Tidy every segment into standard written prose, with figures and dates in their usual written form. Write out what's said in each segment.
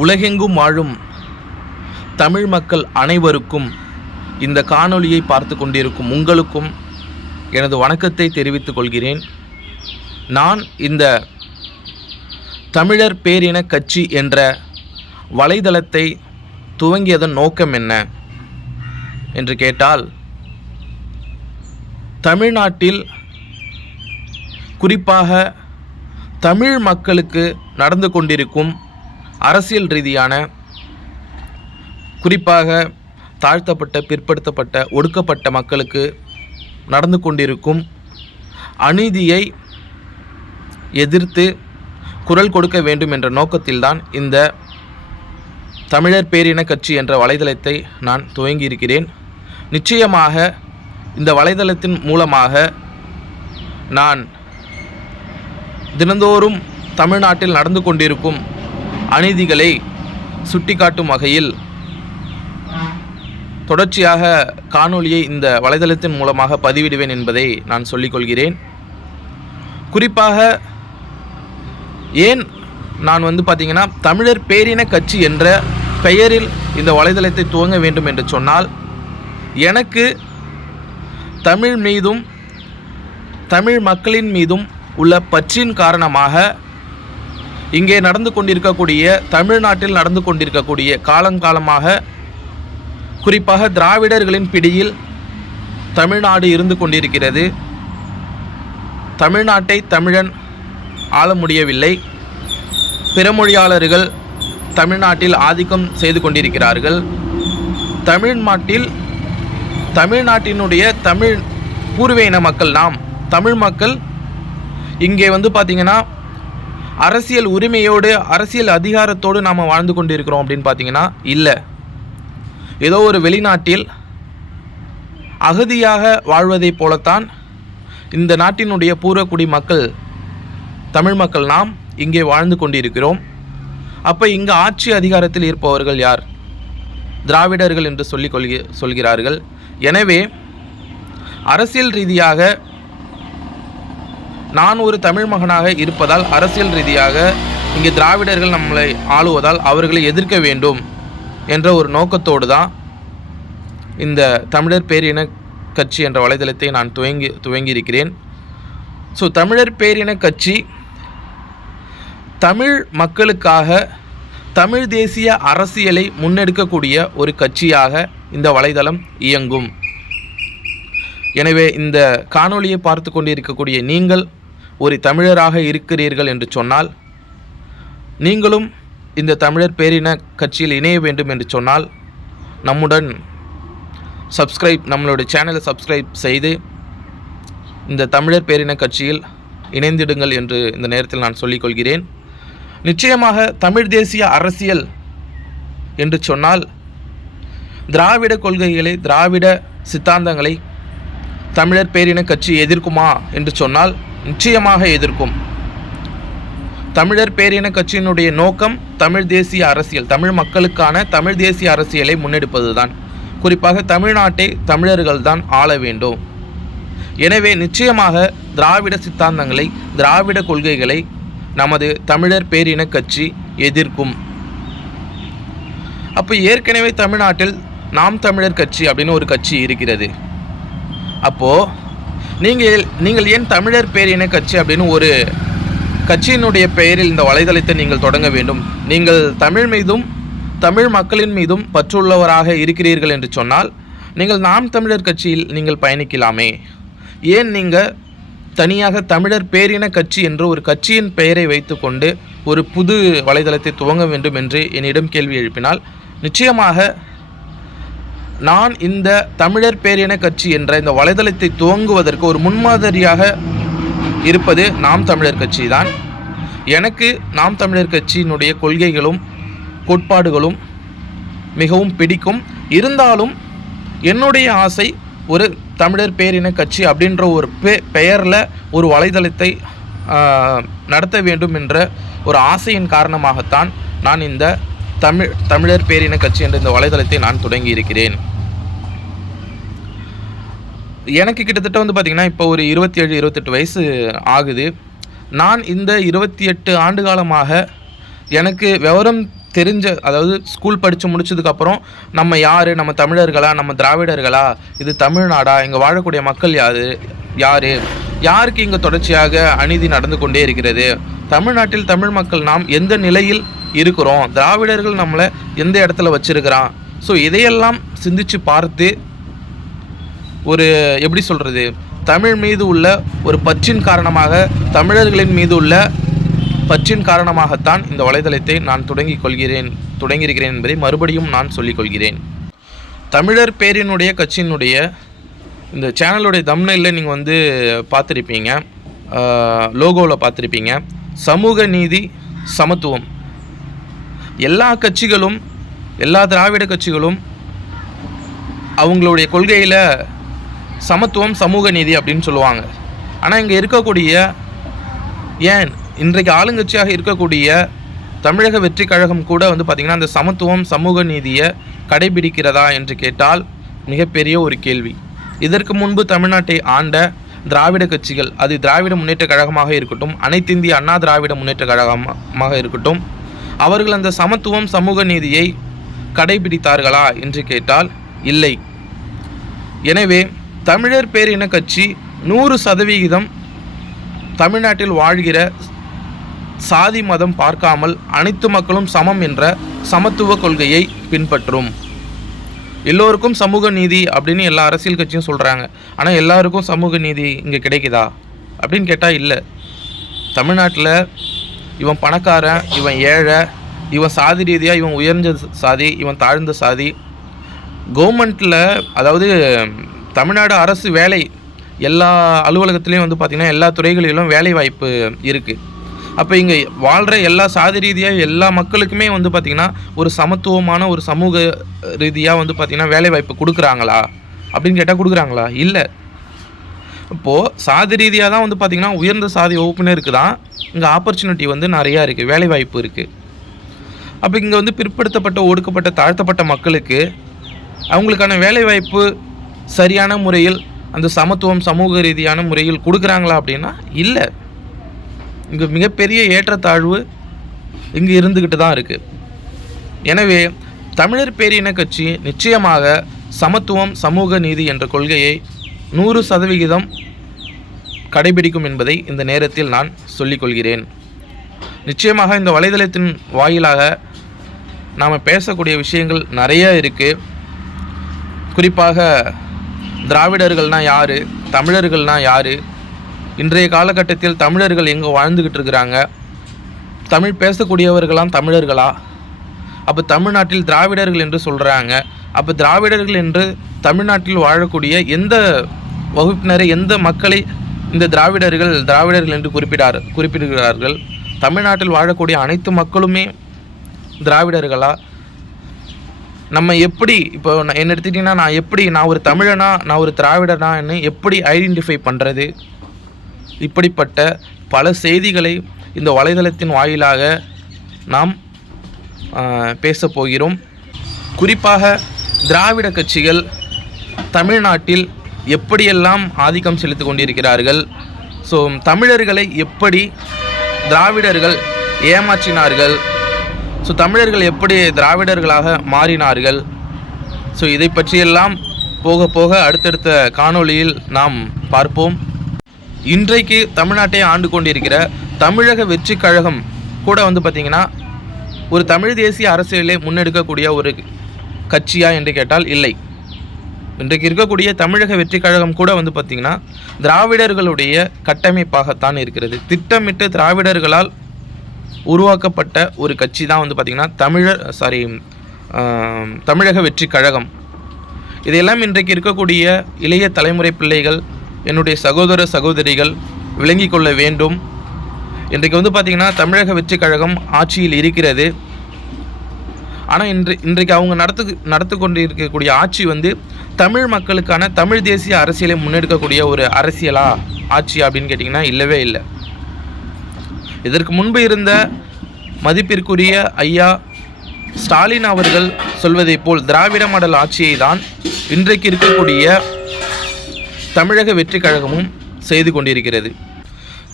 உலகெங்கும் வாழும் தமிழ் மக்கள் அனைவருக்கும் இந்த காணொளியை பார்த்து கொண்டிருக்கும் உங்களுக்கும் எனது வணக்கத்தை தெரிவித்துக் கொள்கிறேன். நான் இந்த தமிழர் பேரின கட்சி என்ற வலைதளத்தை துவங்கியதன் நோக்கம் என்ன என்று கேட்டால், தமிழ்நாட்டில் குறிப்பாக தமிழ் மக்களுக்கு நடந்து கொண்டிருக்கும் அரசியல் ரீதியான, குறிப்பாக தாழ்த்தப்பட்ட, பிற்படுத்தப்பட்ட, ஒடுக்கப்பட்ட மக்களுக்கு நடந்து கொண்டிருக்கும் அநீதியை எதிர்த்து குரல் கொடுக்க வேண்டும் என்ற நோக்கத்தில்தான் இந்த தமிழர் பேரின கட்சி என்ற வலைதளத்தை நான் துவங்கியிருக்கிறேன். நிச்சயமாக இந்த வலைதளத்தின் மூலமாக நான் தினந்தோறும் தமிழ்நாட்டில் நடந்து கொண்டிருக்கும் அநீதிகளை சுட்டிக்காட்டும் வகையில் தொடர்ச்சியாக காணொளியை இந்த வலைதளத்தின் மூலமாக பதிவிடுவேன் என்பதை நான் சொல்லிக்கொள்கிறேன். குறிப்பாக ஏன் நான் பார்த்திங்கன்னா தமிழர் பேரின கட்சி என்ற பெயரில் இந்த வலைதளத்தை துவங்க வேண்டும் என்று சொன்னால், எனக்கு தமிழ் மீதும் தமிழ் மக்களின் மீதும் உள்ள பற்றின் காரணமாக இங்கே நடந்து கொண்டிருக்கக்கூடிய, தமிழ்நாட்டில் நடந்து கொண்டிருக்கக்கூடிய காலங்காலமாக குறிப்பாக திராவிடர்களின் பிடியில் தமிழ்நாடு இருந்து கொண்டிருக்கிறது. தமிழ்நாட்டை தமிழன் ஆள முடியவில்லை. பிறமொழியாளர்கள் தமிழ்நாட்டில் ஆதிக்கம் செய்து கொண்டிருக்கிறார்கள். தமிழ்நாட்டினுடைய தமிழ் பூர்வ இன மக்கள், நாம் தமிழ் மக்கள் இங்கே பார்த்திங்கன்னா அரசியல் உரிமையோடு, அரசியல் அதிகாரத்தோடு நாம் வாழ்ந்து கொண்டிருக்கிறோம் அப்படின்னு பார்த்திங்கன்னா இல்லை. ஏதோ ஒரு வெளிநாட்டில் அகதியாக வாழ்வதைப் போலத்தான் இந்த நாட்டினுடைய பூர்வக்குடி மக்கள், தமிழ் மக்கள் நாம் இங்கே வாழ்ந்து கொண்டிருக்கிறோம். அப்போ இங்கே ஆட்சி அதிகாரத்தில் இருப்பவர்கள் யார்? திராவிடர்கள் என்று சொல்கிறார்கள். எனவே அரசியல் ரீதியாக நான் ஒரு தமிழ் மகனாக இருப்பதால், அரசியல் ரீதியாக இங்கே திராவிடர்கள் நம்மளை ஆளுவதால் அவர்களை எதிர்க்க வேண்டும் என்ற ஒரு நோக்கத்தோடு தான் இந்த தமிழர் பேரின கட்சி என்ற வலைதளத்தை நான் துவங்கியிருக்கிறேன். ஸோ தமிழர் பேரின கட்சி தமிழ் மக்களுக்காக தமிழ் தேசிய அரசியலை முன்னெடுக்கக்கூடிய ஒரு கட்சியாக இந்த வலைதளம் இயங்கும். எனவே இந்த காணொளியை பார்த்து கொண்டிருக்கக்கூடிய நீங்கள் ஒரு தமிழராக இருக்கிறீர்கள் என்று சொன்னால், நீங்களும் இந்த தமிழர் பேரின கட்சியில் இணைய வேண்டும் என்று சொன்னால், நம்முடன் நம்மளுடைய சேனலை சப்ஸ்கிரைப் செய்து இந்த தமிழர் பேரின கட்சியில் இணைந்திடுங்கள் என்று இந்த நேரத்தில் நான் சொல்லிக்கொள்கிறேன். நிச்சயமாக தமிழ் தேசிய அரசியல் என்று சொன்னால், திராவிட கொள்கைகளை, திராவிட சித்தாந்தங்களை தமிழர் பேரின கட்சி எதிர்க்குமா என்று சொன்னால் நிச்சயமாக எதிர்க்கும். தமிழர் பேரின கட்சியினுடைய நோக்கம் தமிழ் தேசிய அரசியல், தமிழ் மக்களுக்கான தமிழ் தேசிய அரசியலை முன்னெடுப்பதுதான். குறிப்பாக தமிழ்நாட்டை தமிழர்கள் தான் ஆள வேண்டும். எனவே நிச்சயமாக திராவிட சித்தாந்தங்களை, திராவிட கொள்கைகளை நமது தமிழர் பேரின கட்சி எதிர்க்கும். அப்போ ஏற்கனவே தமிழ்நாட்டில் நாம் தமிழர் கட்சி அப்படின்னு ஒரு கட்சி இருக்கிறது. அப்போது நீங்கள் ஏன் தமிழர் பேரின கட்சி அப்படின்னு ஒரு கட்சியினுடைய பெயரில் இந்த வலைதளத்தை நீங்கள் தொடங்க வேண்டும்? நீங்கள் தமிழ் மீதும் தமிழ் மக்களின் மீதும் பற்றுள்ளவராக இருக்கிறீர்கள் என்று சொன்னால், நீங்கள் நாம் தமிழர் கட்சியில் நீங்கள் பயணிக்கலாமே. ஏன் நீங்கள் தனியாக தமிழர் பேரின கட்சி என்று ஒரு கட்சியின் பெயரை வைத்துக்கொண்டு ஒரு புது வலைதளத்தை துவங்க வேண்டும் என்று என்னிடம் கேள்வி எழுப்பினால், நிச்சயமாக நான் இந்த தமிழர் பேரின கட்சி என்ற இந்த வலைதளத்தை துவங்குவதற்கு ஒரு முன்மாதிரியாக இருப்பது நாம் தமிழர் கட்சி தான். எனக்கு நாம் தமிழர் கட்சியினுடைய கொள்கைகளும் கோட்பாடுகளும் மிகவும் பிடிக்கும். இருந்தாலும் என்னுடைய ஆசை ஒரு தமிழர் பேரின கட்சி அப்படின்ற ஒரு பெயரில் ஒரு வலைதளத்தை நடத்த வேண்டும் என்ற ஒரு ஆசையின் காரணமாகத்தான் நான் இந்த தமிழர் பேரின கட்சி என்ற இந்த வலைதளத்தை நான் தொடங்கி இருக்கிறேன். எனக்கு கிட்டத்தட்ட பார்த்திங்கன்னா இப்போ ஒரு 27-28 வயசு ஆகுது. நான் இந்த 28 ஆண்டு காலமாக எனக்கு விவரம் தெரிஞ்ச, அதாவது ஸ்கூல் படித்து முடிச்சதுக்கப்புறம் நம்ம யார், நம்ம தமிழர்களா, நம்ம திராவிடர்களா, இது தமிழ்நாடா, இங்கே வாழக்கூடிய மக்கள் யாருக்கு இங்கே தொடர்ச்சியாக அநீதி நடந்து கொண்டே இருக்கிறது, தமிழ்நாட்டில் தமிழ் மக்கள் நாம் எந்த நிலையில் இருக்கிறோம், திராவிடர்கள் நம்மளை எந்த இடத்துல வச்சிருக்கிறான். ஸோ இதையெல்லாம் சிந்திச்சு பார்த்து ஒரு எப்படி சொல்கிறது, தமிழ் மீது உள்ள ஒரு பற்றின் காரணமாக, தமிழர்களின் மீது உள்ள பற்றின் காரணமாகத்தான் இந்த வலைதளத்தை நான் தொடங்கியிருக்கிறேன் என்பதை மறுபடியும் நான் சொல்லிக்கொள்கிறேன். தமிழர் பேரினுடைய கட்சியினுடைய இந்த சேனலுடைய தம்ப்நெயிலில் நீங்கள் வந்து பார்த்துருப்பீங்க, லோகோவில் பார்த்துருப்பீங்க, சமூக நீதி சமத்துவம். எல்லா கட்சிகளும், எல்லா திராவிட கட்சிகளும் அவங்களுடைய கொள்கையில் சமத்துவம் சமூக நீதி அப்படின்னு சொல்லுவாங்க. ஆனால் இங்கே இருக்கக்கூடிய, ஏன் இன்றைக்கு ஆளுங்கட்சியாக இருக்கக்கூடிய தமிழக வெற்றி கழகம் கூட வந்து பார்த்திங்கன்னா அந்த சமத்துவம் சமூக நீதியை கடைபிடிக்கிறதா என்று கேட்டால் மிகப்பெரிய ஒரு கேள்வி. இதற்கு முன்பு தமிழ்நாட்டை ஆண்ட திராவிட கட்சிகள், அது திராவிட முன்னேற்ற கழகமாக இருக்கட்டும், அனைத்திந்திய அண்ணா திராவிட முன்னேற்ற கழகமாக இருக்கட்டும், அவர்கள் அந்த சமத்துவம் சமூக நீதியை கடைபிடித்தார்களா என்று கேட்டால் இல்லை. எனவே தமிழர் பேரின கட்சி 100% தமிழ்நாட்டில் வாழ்கிற சாதி மதம் பார்க்காமல் அனைத்து மக்களும் சமம் என்ற சமத்துவ கொள்கையை பின்பற்றும். எல்லோருக்கும் சமூக நீதி அப்படின்னு எல்லா அரசியல் கட்சியும் சொல்கிறாங்க. ஆனால் எல்லாருக்கும் சமூக நீதி இங்கே கிடைக்குதா அப்படின்னு கேட்டால் இல்லை. தமிழ்நாட்டில் இவன் பணக்காரன், இவன் ஏழை, இவன் சாதி ரீதியாக இவன் உயர்ந்த சாதி, இவன் தாழ்ந்த சாதி, கவர்மெண்ட்டில், அதாவது தமிழ்நாடு அரசு வேலை எல்லா அலுவலகத்துலேயும் வந்து பார்த்திங்கன்னா எல்லா துறைகளிலும் வேலை வாய்ப்பு இருக்குது. அப்போ இங்கே வாழ்கிற எல்லா சாதி ரீதியாக எல்லா மக்களுக்குமே வந்து பார்த்திங்கன்னா ஒரு சமத்துவமான ஒரு சமூக ரீதியாக வந்து பார்த்திங்கன்னா வேலை வாய்ப்பு கொடுக்குறாங்களா அப்படின்னு கேட்டால் கொடுக்குறாங்களா? இல்லை. இப்போது சாதி ரீதியாக தான் வந்து பார்த்திங்கன்னா உயர்ந்த சாதி வகுப்பினருக்கு தான் இங்கே ஆப்பர்ச்சுனிட்டி வந்து நிறையா இருக்குது, வேலை வாய்ப்பு இருக்குது. அப்போ இங்கே வந்து பிற்படுத்தப்பட்ட ஒடுக்கப்பட்ட தாழ்த்தப்பட்ட மக்களுக்கு அவங்களுக்கான வேலை வாய்ப்பு சரியான முறையில் அந்த சமத்துவம் சமூக ரீதியான முறையில் கொடுக்குறாங்களா அப்படின்னா இல்லை. இங்கே மிகப்பெரிய ஏற்றத்தாழ்வு இங்கே இருந்துக்கிட்டு தான் இருக்குது. எனவே தமிழர் பேரின கட்சி நிச்சயமாக சமத்துவம் சமூக நீதி என்ற கொள்கையை 100% கடைபிடிக்கும் என்பதை இந்த நேரத்தில் நான் சொல்லிக்கொள்கிறேன். நிச்சயமாக இந்த வலைதளத்தின் வாயிலாக நாம் பேசக்கூடிய விஷயங்கள் நிறைய இருக்குது. குறிப்பாக திராவிடர்கள்னால் யார், தமிழர்கள்னால் யார், இன்றைய காலகட்டத்தில் தமிழர்கள் எங்கே வாழ்ந்துக்கிட்டு இருக்கிறாங்க, தமிழ் பேசக்கூடியவர்களாம் தமிழர்களா, அப்போ தமிழ்நாட்டில் திராவிடர்கள் என்று சொல்கிறாங்க, அப்போ திராவிடர்கள் என்று தமிழ்நாட்டில் வாழக்கூடிய எந்த வகுப்பினரை எந்த மக்களை இந்த திராவிடர்கள் என்று குறிப்பிடுகிறார்கள்? தமிழ்நாட்டில் வாழக்கூடிய அனைத்து மக்களுமே திராவிடர்களா? நம்ம எப்படி, இப்போ என்ன எடுத்துக்கிட்டிங்கன்னா நான் ஒரு தமிழனா நான் ஒரு திராவிடனான்னு எப்படி ஐடென்டிஃபை பண்ணுறது? இப்படிப்பட்ட பல செய்திகளை இந்த வலைதளத்தின் வாயிலாக நாம் பேசப்போகிறோம். குறிப்பாக திராவிட கட்சிகள் தமிழ்நாட்டில் எப்படியெல்லாம் ஆதிக்கம் செலுத்தி கொண்டிருக்கிறார்கள், ஸோ தமிழர்களை எப்படி திராவிடர்கள் ஏமாற்றினார்கள், ஸோ தமிழர்கள் எப்படி திராவிடர்களாக மாறினார்கள், ஸோ இதை பற்றியெல்லாம் போக போக அடுத்தடுத்த காணொளியில் நாம் பார்ப்போம். இன்றைக்கு தமிழ்நாட்டை ஆண்டு கொண்டிருக்கிற தமிழக வெற்றி கழகம் கூட வந்து பார்த்திங்கன்னா ஒரு தமிழ் தேசிய அரசியலை முன்னெடுக்கக்கூடிய ஒரு கட்சியா என்று கேட்டால் இல்லை. இன்றைக்கு இருக்கக்கூடிய தமிழக வெற்றி கழகம் கூட வந்து பார்த்திங்கன்னா திராவிடர்களுடைய கட்டமைப்பாகத்தான் இருக்கிறது. திட்டமிட்டு திராவிடர்களால் உருவாக்கப்பட்ட ஒரு கட்சி தான் வந்து பார்த்திங்கன்னா தமிழக வெற்றி கழகம். இதையெல்லாம் இன்றைக்கு இருக்கக்கூடிய இளைய தலைமுறை பிள்ளைகள், என்னுடைய சகோதர சகோதரிகள் விளங்கி கொள்ள வேண்டும். இன்றைக்கு வந்து பார்த்திங்கன்னா தமிழக வெற்றி கழகம் ஆட்சியில் இருக்கிறது. ஆனால் இன்றைக்கு அவங்க நடத்து கொண்டு இருக்கக்கூடிய ஆட்சி வந்து தமிழ் மக்களுக்கான தமிழ் தேசிய அரசியலை முன்னெடுக்கக்கூடிய ஒரு ஆட்சி அப்படின்னு கேட்டிங்கன்னா இல்லவே இல்லை. இதற்கு முன்பு இருந்த மதிப்பிற்குரிய ஐயா ஸ்டாலின் அவர்கள் சொல்வதை போல் திராவிட மாடல் ஆட்சியை தான் இன்றைக்கு இருக்கக்கூடிய தமிழக வெற்றி கழகமும் செய்து கொண்டிருக்கிறது.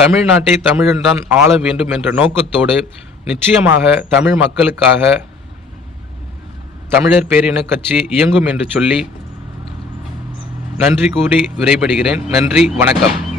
தமிழ்நாட்டை தமிழன் தான் ஆள வேண்டும் என்ற நோக்கத்தோடு நிச்சயமாக தமிழ் மக்களுக்காக தமிழர் பேரின கட்சி இயங்கும் என்று சொல்லி நன்றி கூறி விடைபெறுகிறேன். நன்றி, வணக்கம்.